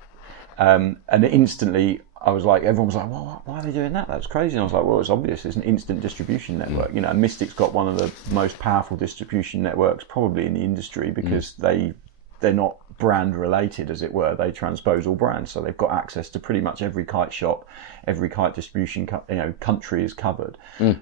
and instantly. I was like, everyone was like, well, why are they doing that? That's crazy. And I was like, well, it's obvious. It's an instant distribution network. And Mystic's got one of the most powerful distribution networks probably in the industry because they're not brand related, as it were. They transpose all brands. So they've got access to pretty much every kite shop, every kite distribution country is covered.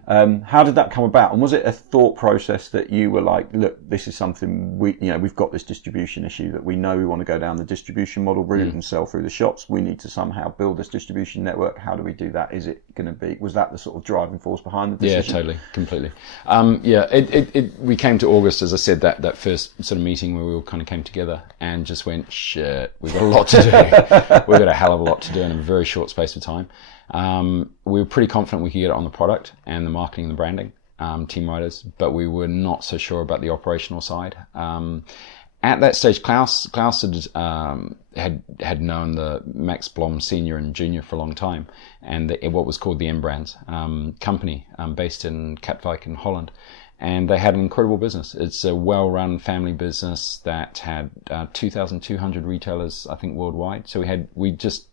How did that come about? And was it a thought process that you were like, look, this is something we've got this distribution issue that we know we want to go down the distribution model route and sell through the shops. We need to somehow build this distribution network. How do we do that? Is it going to be, was that the sort of driving force behind the decision? Yeah, totally, completely. We came to August, as I said, that first sort of meeting where we all kind of came together and just went, shit, we've got a lot to do. We've got a hell of a lot to do in a very short space of time. We were pretty confident we could get it on the product and the marketing and the branding, team riders, but we were not so sure about the operational side. At that stage, Klaus had known the Max Blom Senior and Junior for a long time, and what was called the M Brands company, based in Katwijk in Holland. And they had an incredible business. It's a well-run family business that had 2,200 retailers, I think, worldwide. So we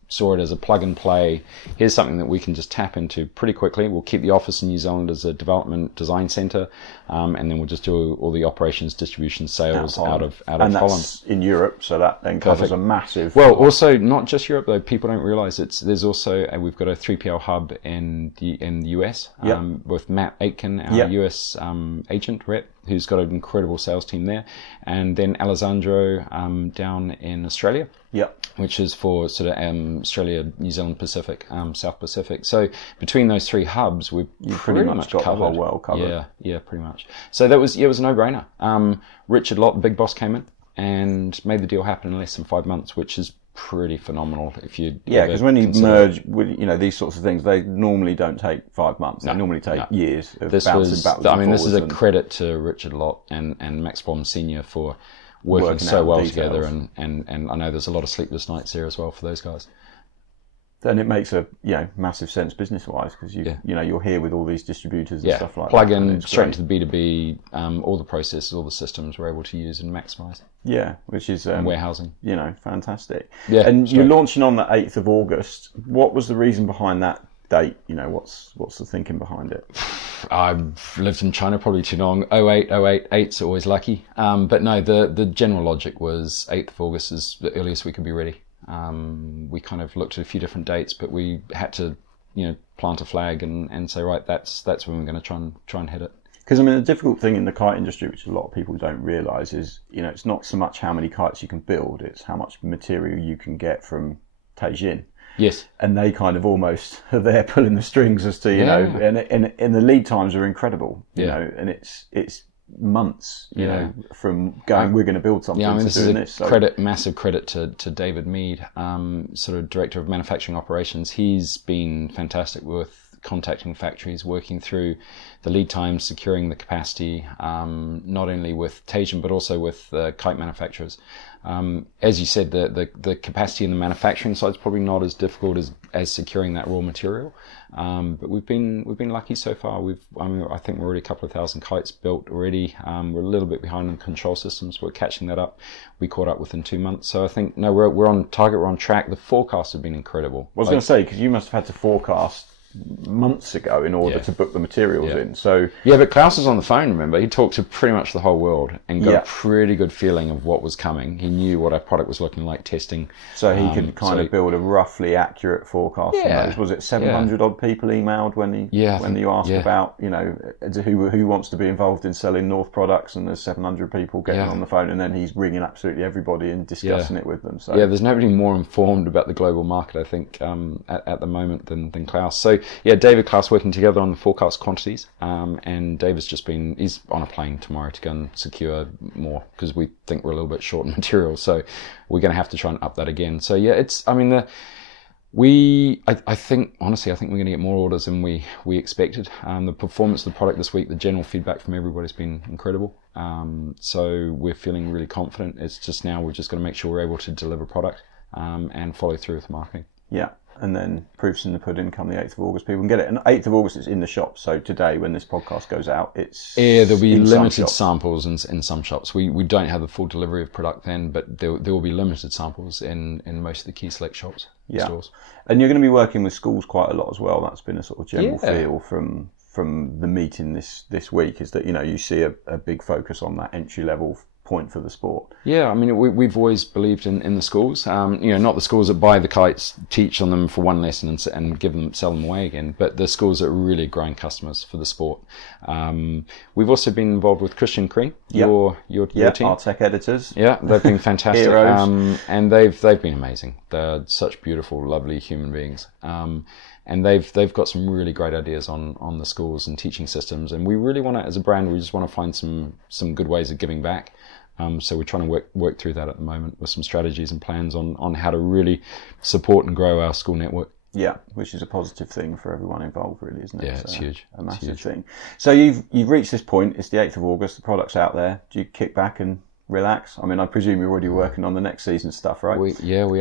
saw it as a plug and play. Here's something that we can just tap into pretty quickly. We'll keep the office in New Zealand as a development design centre, and then we'll just do all the operations, distribution, sales out of and Holland. That's in Europe, so that then covers a massive. Well, also not just Europe though. People don't realise there's also we've got a 3PL hub in the US with Matt Aitken, our US agent rep, who's got an incredible sales team there, and then Alessandro down in Australia. Which is for sort of Australia, New Zealand, Pacific, South Pacific. So between those three hubs, we've pretty much got covered. The whole world covered. Yeah, pretty much. So it was a no-brainer. Richard Lott, the big boss, came in and made the deal happen in less than 5 months, which is pretty phenomenal. Because when you merge with these sorts of things, they normally don't take 5 months. They normally take years of bouncing backwards. This is a credit to Richard Lott and Max Blom Senior for working so well together, and I know there's a lot of sleepless nights there as well for those guys. And it makes a massive sense business wise, because you're here with all these distributors and stuff like plug that. In straight into the B2B, all the processes, all the systems we're able to use and maximise. Which is warehousing. Fantastic. And you're launching on the 8th of August. What was the reason behind that date? What's the thinking behind it? I've lived in China probably too long. 8's always lucky. But no, the general logic was 8th of August is the earliest we could be ready. We kind of looked at a few different dates, but we had to, plant a flag and say, right, that's when we're going to try and hit it. Because the difficult thing in the kite industry, which a lot of people don't realise, is it's not so much how many kites you can build; it's how much material you can get from Teijin. Yes. And they kind of almost are there pulling the strings as to, and the lead times are incredible, and it's months, from going, we're going to build something to doing this. Massive credit to David Mead, sort of Director of Manufacturing Operations. He's been fantastic with contacting factories, working through the lead times, securing the capacity, not only with Teijin, but also with kite manufacturers. As you said, the capacity in the manufacturing side is probably not as difficult as securing that raw material. But we've been lucky so far. I think we're already a couple of thousand kites built already. We're a little bit behind in control systems. We're catching that up. We caught up within 2 months. So I think we're on target. We're on track. The forecasts have been incredible. I was going to say, because you must have had to forecast months ago in order to book the materials in. So but Klaus was on the phone, remember? He talked to pretty much the whole world and got a pretty good feeling of what was coming. He knew what our product was looking like, testing. So he could kind of build a roughly accurate forecast from those. Was it 700 odd people emailed when you asked about, who wants to be involved in selling North products, and there's 700 people getting on the phone, and then he's ringing absolutely everybody and discussing it with them. So there's nobody more informed about the global market, I think, at the moment than Klaus. So David, Klaus working together on the forecast quantities, and David's he's on a plane tomorrow to go and secure more, because we think we're a little bit short in material, so we're going to have to try and up that again. So I think honestly, we're going to get more orders than we expected. The performance of the product this week, the general feedback from everybody's been incredible. So we're feeling really confident. It's just now we're just going to make sure we're able to deliver product and follow through with the marketing. Yeah. And then proofs in the pudding come the 8th of August. People can get it. And 8th of August, it's in the shop. So today, when this podcast goes out, there'll be limited samples in some shops. We don't have the full delivery of product then, but there will be limited samples in most of the key select shops, stores. And you're going to be working with schools quite a lot as well. That's been a sort of general feel from the meeting this week, is that you see a big focus on that entry level point for the sport. We've always believed in the schools, not the schools that buy the kites, teach on them for one lesson and sell them away again, but the schools that are really growing customers for the sport. We've also been involved with Christian Crean, your team, our tech editors. They've been fantastic. Heroes. And they've been amazing. They're such beautiful, lovely human beings. And they've got some really great ideas on the schools and teaching systems, and we really want to, as a brand, we just want to find some good ways of giving back. So we're trying to work through that at the moment with some strategies and plans on how to really support and grow our school network. Yeah, which is a positive thing for everyone involved, really, isn't it? Yeah, it's huge. A massive thing. So you've reached this point. It's the 8th of August. The product's out there. Do you kick back and relax? I presume you're already working on the next season stuff, right? We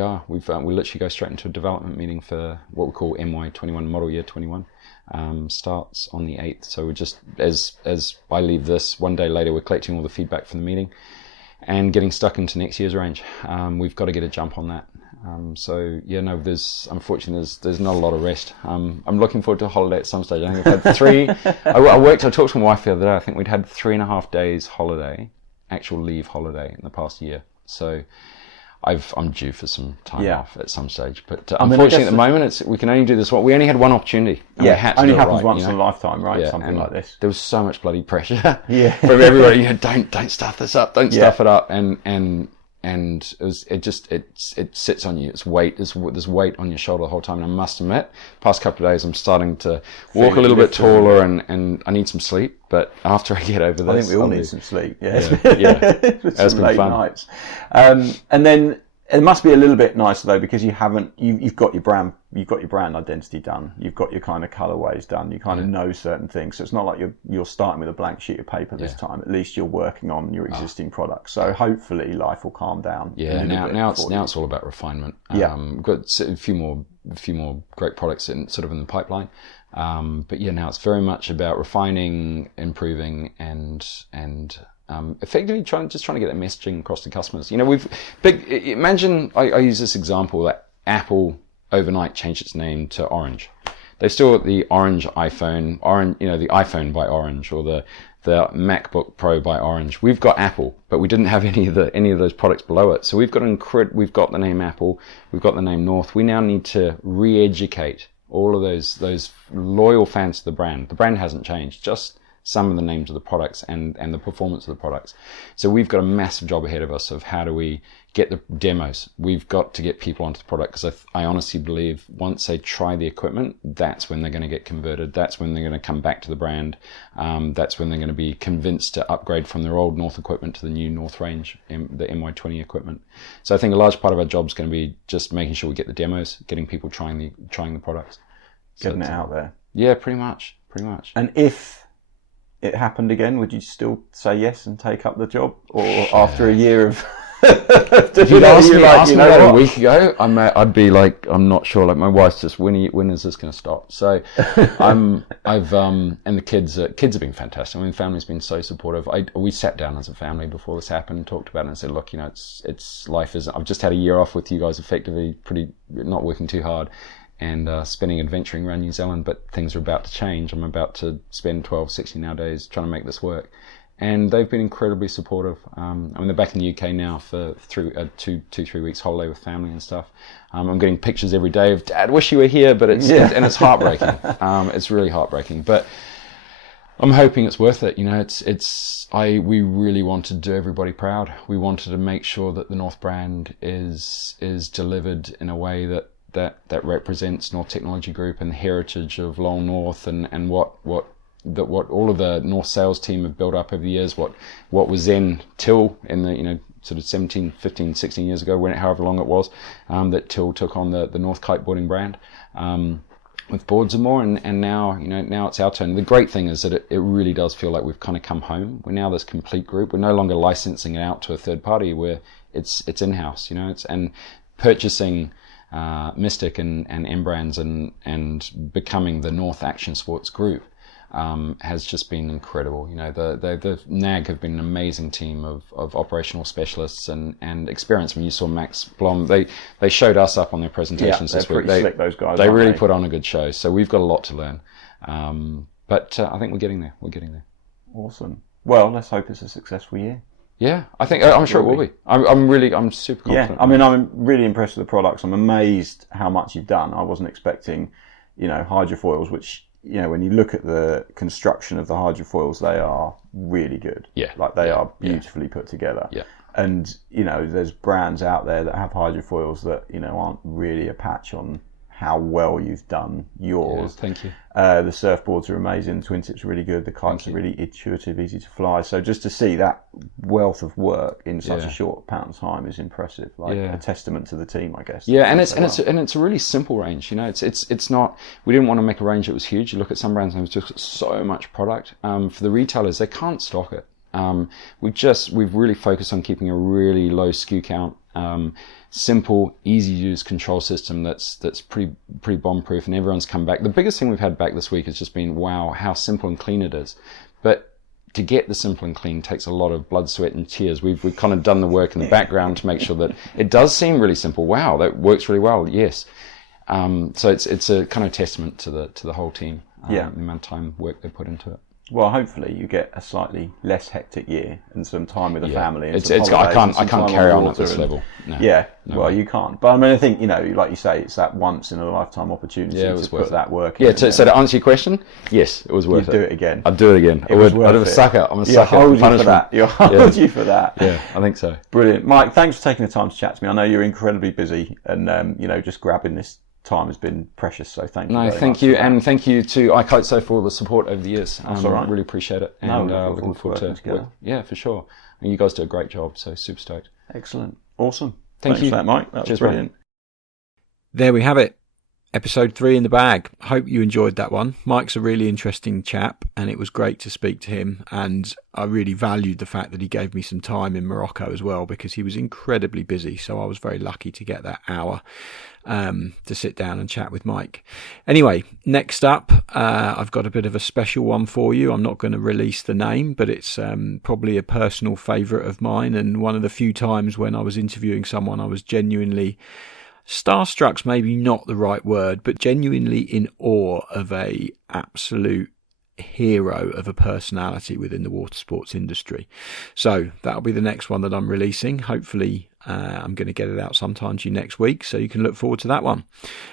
are. We literally go straight into a development meeting for what we call MY21, Model Year 21. Starts on the 8th. So we're just, as I leave this, one day later, we're collecting all the feedback from the meeting and getting stuck into next year's range. We've got to get a jump on that. So yeah, no, unfortunately there's not a lot of rest. I'm looking forward to a holiday at some stage. I think I've had three. I talked to my wife the other day. I think we'd had 3.5 days holiday, actual leave holiday in the past year. So I'm due for some time off at some stage. But unfortunately, at the moment, we can only do this one. We only had one opportunity. And only happens once in a lifetime, right? Yeah, something like this. There was so much bloody pressure from everybody. Don't stuff this up. Don't stuff it up. And it sits on you. It's weight. There's weight on your shoulder the whole time. And I must admit, past couple of days, I'm starting to walk a little bit taller, and I need some sleep. But after I get over this, I think we all need some sleep. Yeah, It's some been late fun. Nights. And then it must be a little bit nicer though, because you've got your brand identity done. You've got your kind of colorways done. You kind of know certain things. So it's not like you're starting with a blank sheet of paper this time. At least you're working on your existing products. So hopefully life will calm down. Yeah. Now it's all about refinement. We've got a few more great products in the pipeline. But now it's very much about refining, improving, and effectively trying to get that messaging across to customers. Imagine I use this example that Apple overnight changed its name to Orange. They've still got the Orange iPhone, the iPhone by Orange, or the MacBook Pro by Orange. We've got Apple, but we didn't have any of those products below it. So we've got the name Apple, we've got the name North. We now need to re-educate all of those loyal fans to the brand. The brand hasn't changed, just some of the names of the products and the performance of the products. So we've got a massive job ahead of us of how do we get the demos. We've got to get people onto the product, because I honestly believe once they try the equipment, that's when they're going to get converted. That's when they're going to come back to the brand. That's when they're going to be convinced to upgrade from their old North equipment to the new North range, the MY20 equipment. So I think a large part of our job is going to be just making sure we get the demos, getting people trying the products. Getting it out there. Yeah, pretty much. And if it happened again, would you still say yes and take up the job? Or after a year of... If you'd asked me that a week ago, I'd be like, I'm not sure. Like, my wife's just, when is this going to stop? So and the kids have been fantastic. I mean, the family's been so supportive. We sat down as a family before this happened, talked about it, and said, look, it's life is, I've just had a year off with you guys, effectively not working too hard, and spending adventuring around New Zealand, but things are about to change. I'm about to spend 12, 16 hour days trying to make this work. And they've been incredibly supportive. They're back in the UK now for 3 weeks holiday with family and stuff. I'm getting pictures every day of, Dad, wish you were here, but it's heartbreaking. It's really heartbreaking, but I'm hoping it's worth it. We really wanted to do everybody proud. We wanted to make sure that the North brand is delivered in a way that represents North Technology Group and the heritage of Lowell North, and what all of the North sales team have built up over the years, what was then Till in the sort of 17, 15, 16 years ago, however long it was, that Till took on the North Kiteboarding brand with boards and more, and now it's our turn. The great thing is that it really does feel like we've kind of come home. We're now this complete group. We're no longer licensing it out to a third party, where it's in-house, and purchasing Mystic and M Brands and becoming the North Action Sports Group has just been incredible. The NAG have been an amazing team of operational specialists and experience. When you saw Max Blom, they showed us up on their presentations this week. Slick, those guys. They really put on a good show. So we've got a lot to learn. But I think we're getting there. Awesome. Well, let's hope it's a successful year. Yeah, I'm sure it will be. I'm super confident. Yeah, I mean, I'm really impressed with the products. I'm amazed how much you've done. I wasn't expecting, hydrofoils, which, when you look at the construction of the hydrofoils, they are really good. Yeah. Like, they are beautifully put together. Yeah. And, there's brands out there that have hydrofoils that, aren't really a patch on how well you've done yours. Yeah, thank you. The surfboards are amazing. The twin tips are really good. The kites are really intuitive, easy to fly. So just to see that wealth of work in such a short amount of time is impressive. A testament to the team, I guess. Yeah, and it's a really simple range. It's not. We didn't want to make a range that was huge. You look at some brands and there's just so much product. For the retailers, they can't stock it. We've really focused on keeping a really low SKU count. Simple, easy to use control system that's pretty bomb proof, and everyone's come back. The biggest thing we've had back this week has just been, wow, how simple and clean it is. But to get the simple and clean takes a lot of blood, sweat and tears. We've kind of done the work in the background to make sure that it does seem really simple. Wow, that works really well. Yes. So it's a kind of testament to the whole team. The amount of time work they put into it. Well, hopefully you get a slightly less hectic year and some time with the family. And I can't carry on at this level. No, well, you can't. But I mean, I think, like you say, it's that once in a lifetime opportunity to put that work in. So to answer your question, yes, it was worth it. You'd do it again. I'd do it again. I'd have a sucker. I'm a sucker. I'll hold you for that. Yeah, I think so. Brilliant. Mike, thanks for taking the time to chat to me. I know you're incredibly busy and, just grabbing this time has been precious, so thank you. Thank you, and thank you to iKiteSo for all the support over the years. That's all right. Really appreciate it, and looking forward to work. Yeah, for sure. And you guys do a great job, so super stoked. Excellent, awesome. Thanks for that, Mike. That was brilliant. There we have it. Episode 3 in the bag. Hope you enjoyed that one. Mike's a really interesting chap, and it was great to speak to him. And I really valued the fact that he gave me some time in Morocco as well, because he was incredibly busy. So I was very lucky to get that hour to sit down and chat with Mike. Anyway, next up, I've got a bit of a special one for you. I'm not going to release the name, but it's probably a personal favourite of mine. And one of the few times when I was interviewing someone, I was genuinely starstruck's maybe not the right word, but genuinely in awe of a absolute hero of a personality within the water sports industry. So that'll be the next one that I'm releasing. Hopefully I'm going to get it out sometime to you next week, so you can look forward to that one.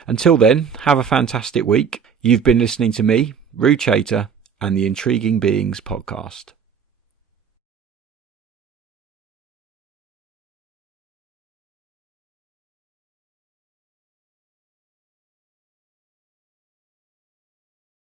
Until then, have a fantastic week. You've been listening to me, Roo Chater, and the Intriguing Beings podcast.